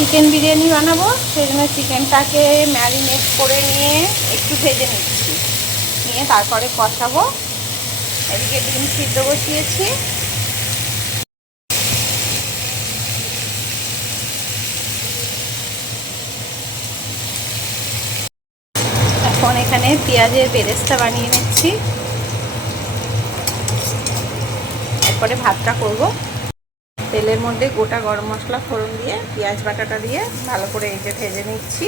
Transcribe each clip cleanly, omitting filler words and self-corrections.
Chicken biryani বানাবো, সেই জন্য চিকেনটাকে ম্যারিনেট করে নিয়ে একটু ভেজে নিচ্ছি, নিয়ে তারপরে কষাবো। এদিকে ডিম সিদ্ধ বসিয়েছি। এখন এখানে পেঁয়াজের বেরেস্তা বানিয়ে নিচ্ছি, এরপরে ভাতটা করব। তেলের মধ্যে গোটা গরম মশলা ফোড়ন দিয়ে পেঁয়াজ বাটাটা দিয়ে ভালো করে এই যে ভেজে নিচ্ছি।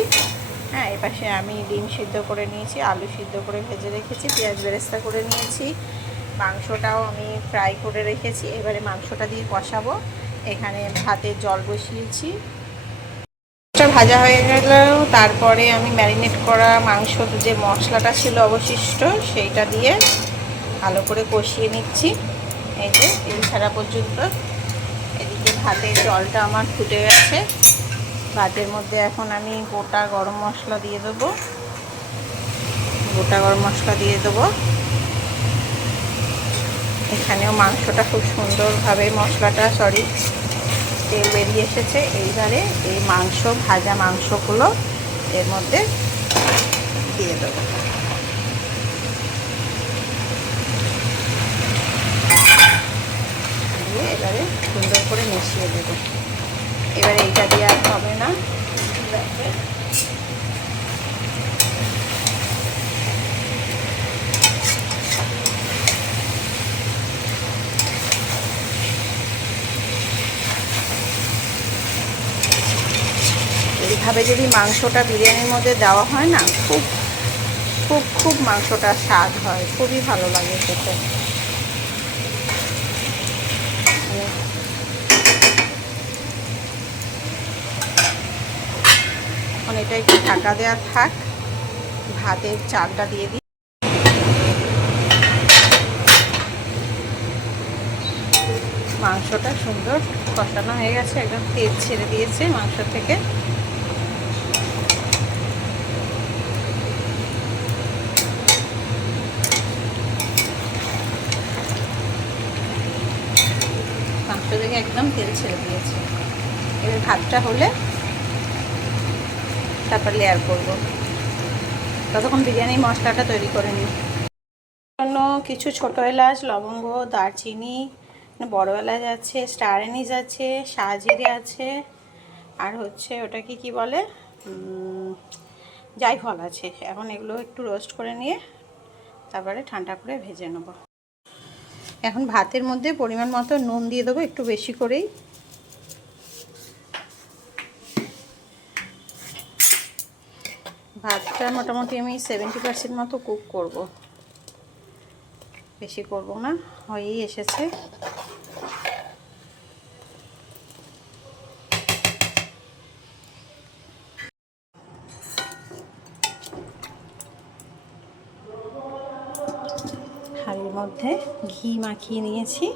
হ্যাঁ, এপাশে আমি ডিম সিদ্ধ করে নিয়েছি, আলু সিদ্ধ করে ভেজে রেখেছি, পেঁয়াজ বেরেস্তা করে নিয়েছি, মাংসটাও আমি ফ্রাই করে রেখেছি। এবারে মাংসটা দিয়ে কষাবো। এখানে ভাতের জল বসিয়েছি। ভাজা হয়ে গেল, তারপরে আমি ম্যারিনেট করা মাংস যে মশলাটা ছিল অবশিষ্ট, সেইটা দিয়ে ভালো করে কষিয়ে নিচ্ছি, এই যে তেল ছাড়া পর্যন্ত। এদিকে ভাতের জলটা আমার ফুটে গেছে। ভাতের মধ্যে এখন আমি গোটা গরম মশলা দিয়ে দেবো, এখানেও মাংসটা খুব সুন্দরভাবে তেল বেরিয়ে এসেছে। এইবারে এই ভাজা মাংসগুলো এর মধ্যে দিয়ে দেবো। দিয়ে এবারে সুন্দর করে মিশিয়ে দেবো। এবারে এইটা দিয়ে আর হবে না, এইভাবে যদি মাংসটা বিরিয়ানির মধ্যে দেওয়া হয় না, খুব খুব খুব মাংসটা স্বাদ হয়, খুবই ভালো লাগে খেতে। এখন এটা একটু ঢাকা দেওয়া থাক, ভাতের চালটা দিয়ে দিই। মাংসটা সুন্দর কষানো হয়ে গেছে, একদম তেল ছেড়ে দিয়েছে মাংস থেকে। মাংস থেকে একদম তেল ছেড়ে দিয়েছে। এবার ভাতটা হলে তারপর লেয়ার করব। ততক্ষণ বিরিয়ানি মশলাটা তৈরি করে নিই। জন্য কিছু ছোটো এলাচ, লবঙ্গ, দারচিনি, বড় এলাচ আছে, স্টার এনিস আছে, শাহজিরে আছে, আর হচ্ছে ওটাকে কি বলে, জায়ফল আছে। এখন এগুলো একটু রোস্ট করে নিয়ে তারপরে ঠান্ডা করে ভেজে নেব। এখন ভাতের মধ্যে পরিমাণ মতো নুন দিয়ে দেবো, একটু বেশি করেই। ভাতটা মোটামুটি আমি 70% মতো কুক করব, বেশি করব না, হয়েই এসেছে। হাঁড়ির মধ্যে ঘি মাখিয়ে নিয়েছি,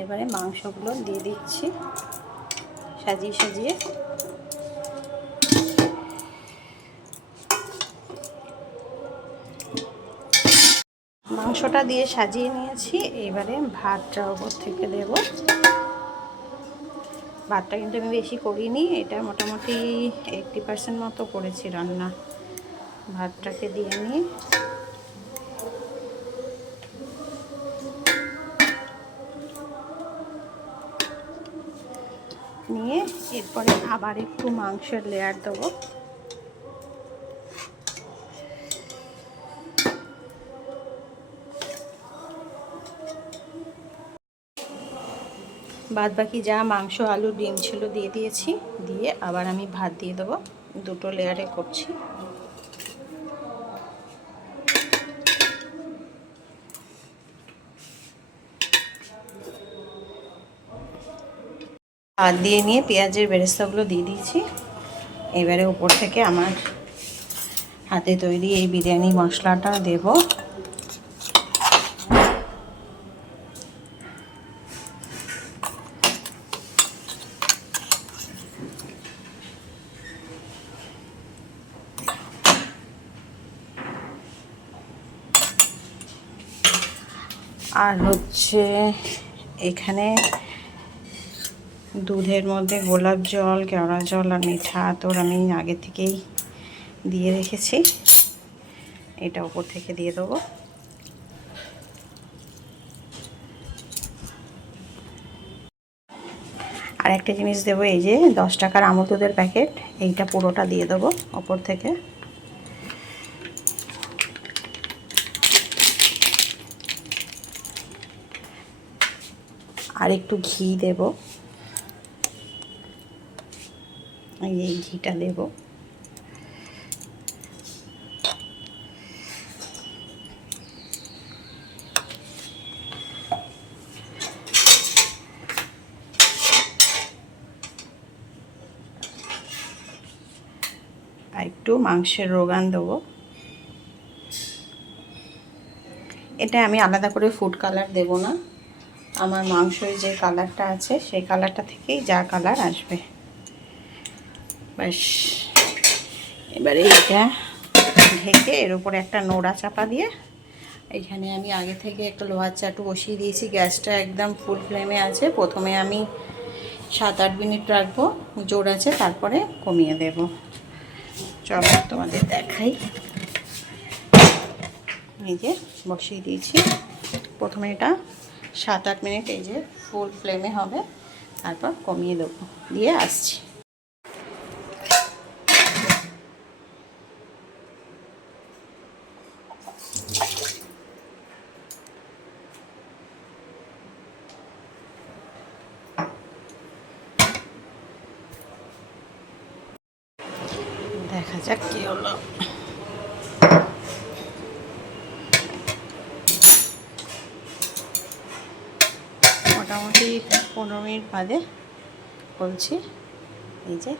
এবারে মাংসগুলো দিয়ে দিচ্ছি সাজিয়ে সাজিয়ে। মাংসটা দিয়ে সাজিয়ে নিয়েছি, এবারে ভাতটা ওপর থেকে দেব। ভাতটা কিন্তু আমি বেশি করিনি, এটা মোটামুটি 80% মতো করেছি রান্না। ভাতটাকে দিয়ে নিয়ে এরপরে আবার একটু মাংসের লেয়ার দেবো। বাদ বাকি যা মাংস, আলু, ডিম ছিল দিয়ে দিয়েছি, দিয়ে আবার আমি ভাত দিয়ে দেবো। দুটো লেয়ারে করছি। ভাত দিয়ে নিয়ে পেঁয়াজের বেরেস্তাগুলো দিয়ে দিয়েছি। এবারে উপর থেকে আমার হাতে তৈরি এই বিরিয়ানি মশলাটা দেব। আর হচ্ছে এখানে দুধের মধ্যে গোলাপ জল, কেওড়া জল আর মিঠা আতর আমি আগে থেকেই দিয়ে রেখেছি। এটা উপর থেকে দিয়ে দেবো। আর একটা জিনিস দেবো, এই যে 10 টাকার আমুল দুধের প্যাকেট, এইটা পুরোটা দিয়ে দেবো ওপর থেকে। আর একটু ঘি দেব, এই ঘিটা দেব। আর একটু মাংসের রোগান দেবো। এটা আমি আলাদা করে ফুড কালার দেব না, আমার মাংসের যে কালারটা আছে সেই কালারটা থেকেই যা কালার আসবে। ব্যাস, এবারে এটা ঢেকে এর উপরে একটা নোড়া চাপা দিয়ে, এখানে আমি আগে থেকে একটা লোহার চাটু বসিয়ে দিয়েছি। গ্যাসটা একদম ফুল ফ্লেমে আছে। প্রথমে আমি 7-8 মিনিট রাখবো জোর আছে, তারপরে কমিয়ে দেব। চলো তোমাদের দেখাই। এই যে বসিয়ে দিয়েছি, প্রথমে এটা 7-8 মিনিট এই যে ফুল ফ্লেমে হবে, তারপর কমিয়ে দেবো, দিয়ে আসছি। দেখা যাক কি হলো। মোটামুটি 15 মিনিট বাদে বলছি, এই যে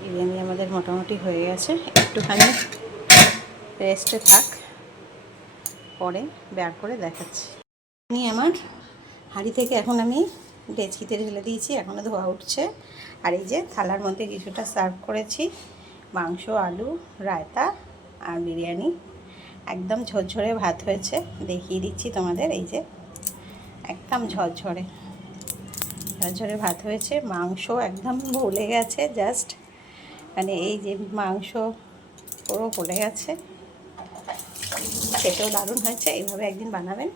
বিরিয়ানি আমাদের মোটামুটি হয়ে গেছে। একটুখানি রেস্টে থাক, পরে বের করে দেখাচ্ছি। আমার হাঁড়ি থেকে এখন আমি ডেচকিতে ঢেলে দিয়েছি, এখনও ধোয়া উঠছে। আর এই যে থালার মধ্যে কিছুটা সার্ভ করেছি, মাংস, আলু, রায়তা আর বিরিয়ানি। একদম ঝরঝরে ভাত হয়েছে, দেখিয়ে দিচ্ছি তোমাদের। এই যে একদম ঝরঝরে ঝরঝরে ভাত হয়েছে। মাংস একদম ভুলে গেছে, জাস্ট মানে এই যে মাংস পুরো ভুলে গেছে। খেতেও দারুণ হয়েছে। এইভাবে একদিন বানাবেন।